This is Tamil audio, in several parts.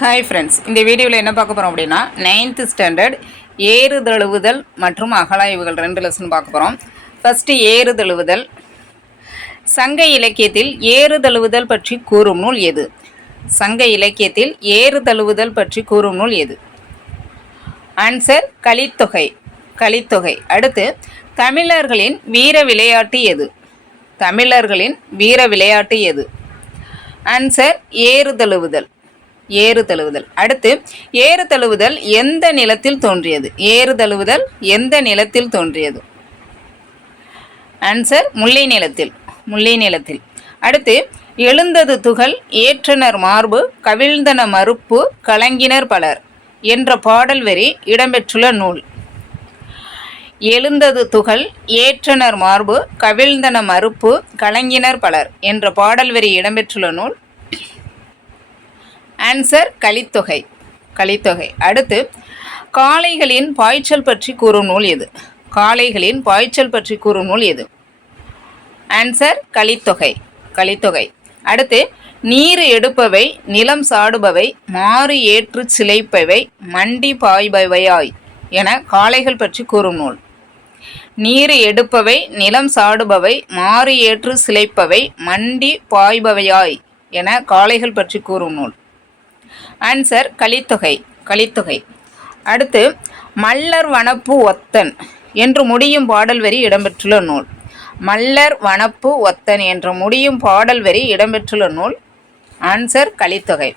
ஹாய் ஃப்ரெண்ட்ஸ் இந்த வீடியோவில் என்ன பார்க்க போகிறோம் அப்படின்னா நைன்த்து ஸ்டாண்டர்ட் ஏறுதழுவுதல் மற்றும் அகலாய்வுகள் ரெண்டு லெசன் பார்க்க போகிறோம் ஃபஸ்ட்டு ஏறுதழுவுதல். சங்க இலக்கியத்தில் ஏறுதழுவுதல் பற்றி கூறும் நூல் எது? சங்க இலக்கியத்தில் ஏறுதழுவுதல் பற்றி கூறும் நூல் எது? ஆன்சர் கலித்தொகை. கலித்தொகை. அடுத்து தமிழர்களின் வீர விளையாட்டு எது? தமிழர்களின் வீர விளையாட்டு எது? ஆன்சர் ஏறுதழுவுதல். ஏறு தழுவுதல். அடுத்து ஏறு தழுவுதல் எந்த நிலத்தில் தோன்றியது? ஏறு தழுவுதல் எந்த நிலத்தில் தோன்றியது? ஆன்சர் முல்லை நிலத்தில். முல்லை நிலத்தில். அடுத்து எழுந்தது துகள் ஏற்றனர் மார்பு கவிழ்ந்தன மறுப்பு கலங்கினர் பலர் என்ற பாடல் வரி இடம்பெற்றுள்ள நூல். எழுந்தது துகள் ஏற்றனர் மார்பு கவிழ்ந்தன மறுப்பு கலங்கினர் பலர் என்ற பாடல் வரி இடம்பெற்றுள்ள நூல். ஆன்சர் கலித்தொகை. கலித்தொகை. அடுத்து காளைகளின் பாய்ச்சல் பற்றி கூறும் நூல் எது? காளைகளின் பாய்ச்சல் பற்றி கூறும் நூல் எது? ஆன்சர் கலித்தொகை. கலித்தொகை. அடுத்து நீர் எடுப்பவை நிலம் சாடுபவை மாறு ஏற்று சிலைப்பவை மண்டி பாய்பவையாய் என காளைகள் பற்றி கூறும் நூல். நீர் எடுப்பவை நிலம் சாடுபவை மாறு ஏற்று சிலைப்பவை மண்டி பாய்பவையாய் என காளைகள் பற்றி கூறும் நூல். ஆன்சர் கலித்தொகை கலித்தொகை. அடுத்து மல்லர் வனப்பு ஒத்தன் என்று முடியும் பாடல் வரி இடம்பெற்றுள்ள நூல். மல்லர் வனப்பு ஒத்தன் என்று முடியும் பாடல் வரி இடம்பெற்றுள்ள நூல். ஆன்சர் கலித்தொகை.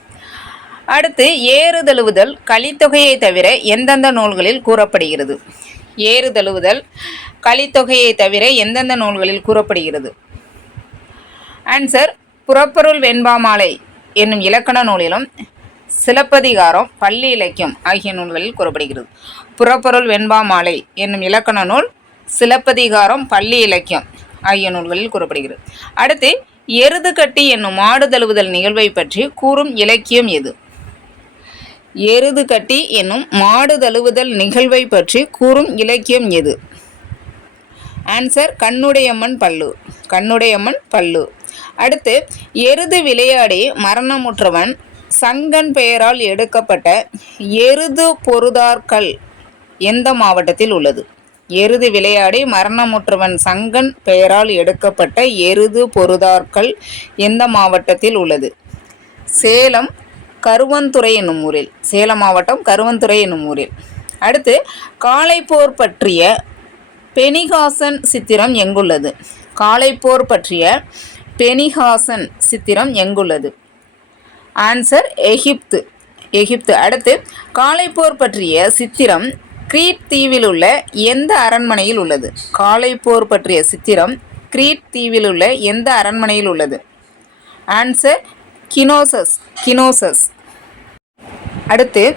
அடுத்து ஏறுதழுவுதல் கலித்தொகையை தவிர எந்தெந்த நூல்களில் கூறப்படுகிறது? ஏறுதழுவுதல் கலித்தொகையை தவிர எந்தெந்த நூல்களில் கூறப்படுகிறது? ஆன்சர் புறப்பொருள் வெண்பாமாலை என்னும் இலக்கண நூலிலும் சிலப்பதிகாரம் பள்ளி இலக்கியம் ஆகிய நூல்களில் கூறப்படுகிறது. புறப்பொருள் வெண்பாமாலை என்னும் இலக்கண நூல் சிலப்பதிகாரம் பள்ளி இலக்கியம் ஆகிய நூல்களில் கூறப்படுகிறது. அடுத்து எருது கட்டி என்னும் மாடு தழுவுதல் நிகழ்வை பற்றி கூறும் இலக்கியம் எது? எருது கட்டி என்னும் மாடு தழுவுதல் நிகழ்வை பற்றி கூறும் இலக்கியம் எது? ஆன்சர் கண்ணுடையம்மன் பல்லு. கண்ணுடையம்மன் பல்லு. அடுத்து எருது விளையாடி மரணமுற்றவன் சங்கன் பெயரால் எடுக்கப்பட்ட எருது பொருதார்கல் எந்த மாவட்டத்தில் உள்ளது? எருது விளையாடி மரணமுற்றவன் சங்கன் பெயரால் எடுக்கப்பட்ட எருது பொருதார்கல் எந்த மாவட்டத்தில் உள்ளது? சேலம் கருவந்துறை என்னும் ஊரில். சேலம் மாவட்டம் கருவந்துறை என்னும் ஊரில். அடுத்து காளைப்போர் பற்றிய பெனிகாசன் சித்திரம் எங்குள்ளது? காளைப்போர் பற்றிய பெனிகாசன் சித்திரம் எங்குள்ளது? Answer Egypt. எகிப்து. அடுத்து காலைப்போர் பற்றிய சித்திரம் கிரீட் தீவில் உள்ள எந்த அரண்மனையில் உள்ளது? காலைப்போர் பற்றிய சித்திரம் கிரீட் தீவில் உள்ள எந்த அரண்மனையில் உள்ளது? Answer Knossos. கினோசஸ். அடுத்து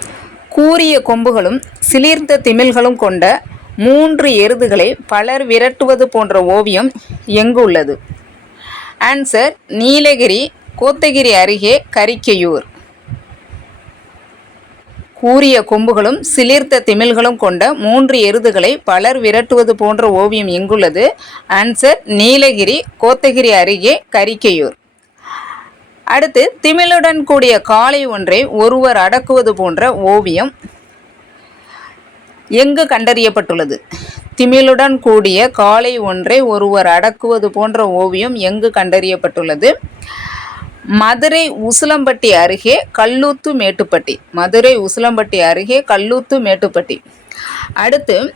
கூரிய கொம்புகளும் சிலிர்ந்த திமில்களும் கொண்ட மூன்று எருதுகளை பலர் விரட்டுவது போன்ற ஓவியம் எங்கு உள்ளது? ஆன்சர் நீலகிரி கோத்தகிரி அருகே கரிக்கையூர். கூரிய கொம்புகளும் சிலிர்த்த திமில்களும் கொண்ட மூன்று எருதுகளை பலர் விரட்டுவது போன்ற ஓவியம் எங்குள்ளது ஆன்சர் நீலகிரி கோத்தகிரி அருகே கரிக்கையூர். அடுத்து திமிழுடன் கூடிய காலை ஒன்றை ஒருவர் அடக்குவது போன்ற ஓவியம் எங்கு கண்டறியப்பட்டுள்ளது? திமிழுடன் கூடிய காலை ஒன்றை ஒருவர் அடக்குவது போன்ற ஓவியம் எங்கு கண்டறியப்பட்டுள்ளது? மதுரை உசிலம்பட்டி அருகே கல்லூத்து மேட்டுப்பட்டி. மதுரை உசிலம்பட்டி அருகே கல்லூத்து மேட்டுப்பட்டி. அடுத்து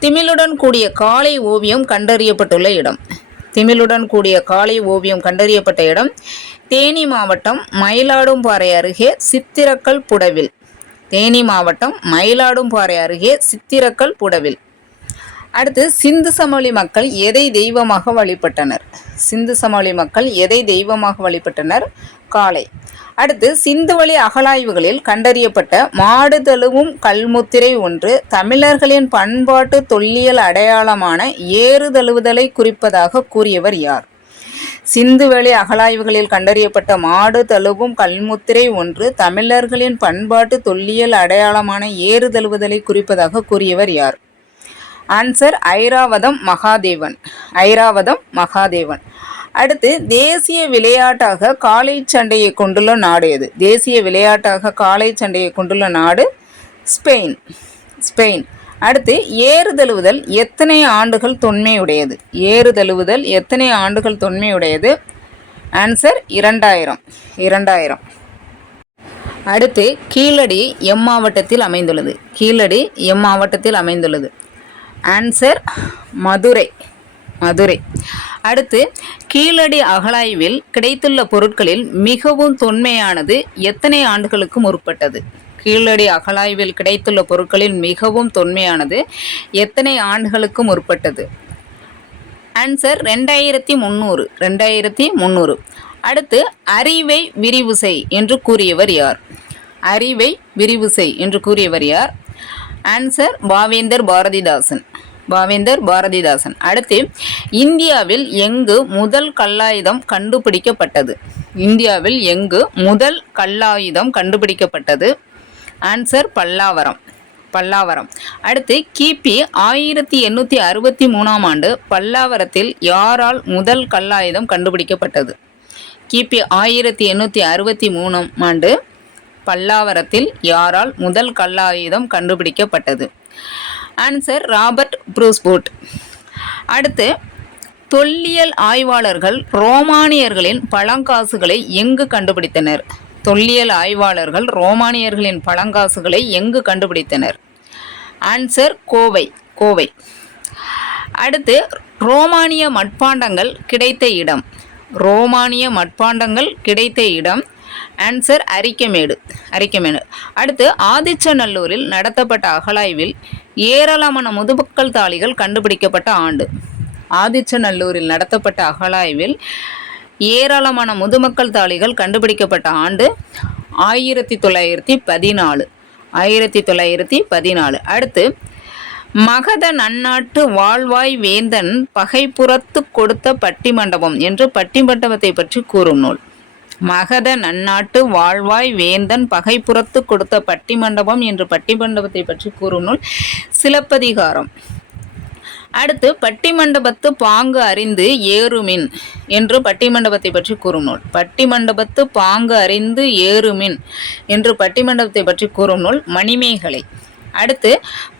திமிழுடன் கூடிய காலை ஓவியம் கண்டறியப்பட்டுள்ள இடம். திமிழுடன் கூடிய காலை ஓவியம் கண்டறியப்பட்ட இடம் தேனி மாவட்டம் மயிலாடும்பாறை அருகே சித்திரக்கல் புடவில். தேனி மாவட்டம் மயிலாடும்பாறை அருகே சித்திரக்கல் புடவில். அடுத்து சிந்து சமவெளி மக்கள் எதை தெய்வமாக வழிபட்டனர்? சிந்து சமவெளி மக்கள் எதை தெய்வமாக வழிபட்டனர்? காளை. அடுத்து சிந்து வழி அகழாய்வுகளில் கண்டறியப்பட்ட மாடு தழுவும் கல்முத்திரை ஒன்று தமிழர்களின் பண்பாட்டு தொல்லியல் அடையாளமான ஏறு தழுவுதலை குறிப்பதாக கூறியவர் யார்? சிந்துவெளி அகழாய்வுகளில் கண்டறியப்பட்ட மாடு தழுவும் கல்முத்திரை ஒன்று தமிழர்களின் பண்பாட்டு தொல்லியல் அடையாளமான ஏறு தழுவுதலை குறிப்பதாக கூறியவர் யார்? ஆன்சர் ஐராவதம் மகாதேவன். ஐராவதம் மகாதேவன். அடுத்து தேசிய விளையாட்டாக காலை சண்டையை கொண்டுள்ள நாடு எது? தேசிய விளையாட்டாக காலை சண்டையை கொண்டுள்ள நாடு ஸ்பெயின். ஸ்பெயின். அடுத்து ஏறுதழுவுதல் எத்தனை ஆண்டுகள் தொன்மையுடையது? ஏறுதழுவுதல் எத்தனை ஆண்டுகள் தொன்மையுடையது? ஆன்சர் இரண்டாயிரம். இரண்டாயிரம். அடுத்து கீழடி எம் மாவட்டத்தில் அமைந்துள்ளது. கீழடி எம் மாவட்டத்தில் அமைந்துள்ளது. ஆன்சர் மதுரை மதுரை அடுத்து கீழடி அகழாய்வில் கிடைத்துள்ள பொருட்களில் மிகவும் தொன்மையானது எத்தனை ஆண்டுகளுக்கு முற்பட்டது கீழடி அகழாய்வில் கிடைத்துள்ள பொருட்களில் மிகவும் தொன்மையானது எத்தனை ஆண்டுகளுக்கு முற்பட்டது ஆன்சர் ரெண்டாயிரத்தி முந்நூறு. ரெண்டாயிரத்தி முந்நூறு. அடுத்து அறிவை விரிவு செய் என்று கூறியவர் யார்? அறிவை விரிவு செய் என்று கூறியவர் யார்? ஆன்சர் பாவேந்தர் பாரதிதாசன் பாவேந்தர் பாரதிதாசன் அடுத்து இந்தியாவில் எங்கு முதல் கல்லாயுதம் கண்டுபிடிக்கப்பட்டது? இந்தியாவில் எங்கு முதல் கல்லாயுதம் கண்டுபிடிக்கப்பட்டது? ஆன்சர் பல்லாவரம். பல்லாவரம். அடுத்து கிபி ஆயிரத்தி எண்ணூற்றி அறுபத்தி மூணாம் ஆண்டு பல்லாவரத்தில் யாரால் முதல் கல்லாயுதம் கண்டுபிடிக்கப்பட்டது? கிபி ஆயிரத்தி எண்ணூற்றி அறுபத்தி மூணாம் ஆண்டு பல்லாவரத்தில் யாரால் முதல் கல்லாயுதம் கண்டுபிடிக்கப்பட்டது? ஆன்சர் ராபர்ட் ப்ரூஸ்போர்ட் அடுத்து தொல்லியல் ஆய்வாளர்கள் ரோமானியர்களின் பழங்காசுகளை எங்கு கண்டுபிடித்தனர்? தொல்லியல் ஆய்வாளர்கள் ரோமானியர்களின் பழங்காசுகளை எங்கு கண்டுபிடித்தனர்? ஆன்சர் கோவை கோவை. அடுத்து ரோமானிய மட்பாண்டங்கள் கிடைத்த இடம். ரோமானிய மட்பாண்டங்கள் கிடைத்த இடம் ஆன்சர் அரிக்கமேடு அரிக்கமேடு அடுத்து ஆதிச்சநல்லூரில் நடத்தப்பட்ட அகழாய்வில் ஏராளமான முதுமக்கள் தாளிகள் கண்டுபிடிக்கப்பட்ட ஆண்டு. ஆதிச்சநல்லூரில் நடத்தப்பட்ட அகழாய்வில் ஏராளமான முதுமக்கள் தாளிகள் கண்டுபிடிக்கப்பட்ட ஆண்டு ஆயிரத்தி தொள்ளாயிரத்தி பதினாலு ஆயிரத்தி தொள்ளாயிரத்தி பதினாலு அடுத்து மகத நன்னாட்டு வாழ்வாய் வேந்தன் பகைப்புறத்து கொடுத்த பட்டிமண்டபம் என்று பட்டிமண்டபத்தை பற்றி கூறும் நூல். மகத நன்னாட்டு வாழ்வாய் வேந்தன் பகைப்புறத்து கொடுத்த பட்டிமண்டபம் என்று பட்டிமண்டபத்தை பற்றி கூறும் நூல் சிலப்பதிகாரம். அடுத்து பட்டிமண்டபத்து பாங்கு அறிந்து ஏறுமின் என்று பட்டிமண்டபத்தை பற்றி கூறும் நூல் பட்டிமண்டபத்து பாங்கு அறிந்து ஏறுமின் என்று பட்டிமண்டபத்தை பற்றி கூறும் நூல் மணிமேகலை. அடுத்து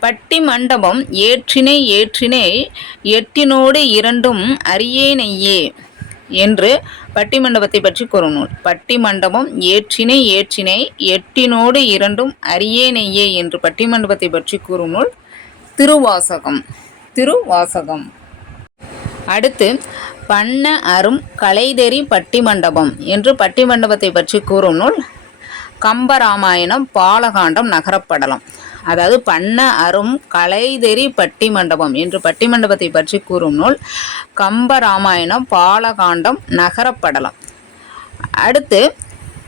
பட்டிமண்டபம் ஏற்றினை ஏற்றினை எட்டினோடு இரண்டும் அரியேனையே என்று பட்டிமண்டபத்தை பற்றி கூறும் நூல் பட்டி மண்டபம் ஏற்றினை ஏற்றினை எட்டினோடு இரண்டும் அரியேனையே என்று பட்டிமண்டபத்தை பற்றி கூறும் நூல் திருவாசகம் திருவாசகம். அடுத்து பண்ண அரும் கலைதெறி பட்டிமண்டபம் என்று பட்டிமண்டபத்தை பற்றி கூறும் நூல் கம்பராமாயணம் பாலகாண்டம் நகரப்படலம். அதாவது பண்ண அரும் கலைதெறி பட்டிமண்டபம் என்று பட்டிமண்டபத்தை பற்றி கூறும் நூல் கம்பராமாயணம் பாலகாண்டம் நகரப்படலம். அடுத்து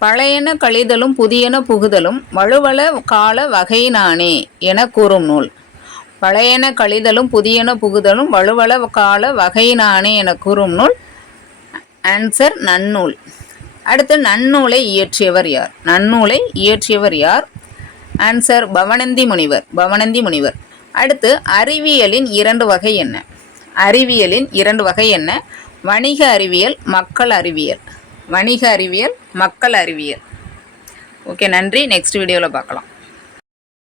பழையன கழிதலும் புதியன புகுதலும் வலுவள கால வகையினானே என கூறும் நூல். பழையன கழிதலும் புதியன புகுதலும் வலுவள கால வகையினானே என கூறும் நூல். ஆன்சர் நன்னூல். அடுத்து நன்னூலை இயற்றியவர் யார்? நன்னூலை இயற்றியவர் யார்? ஆன்சர் பவனந்தி முனிவர் பவனந்தி முனிவர். அடுத்து அறிவியலின் இரண்டு வகை என்ன? அறிவியலின் இரண்டு வகை என்ன? வணிக அறிவியல் மக்கள் அறிவியல். வணிக அறிவியல் மக்கள் அறிவியல். ஓகே நன்றி. நெக்ஸ்ட் வீடியோவில் பார்க்கலாம்.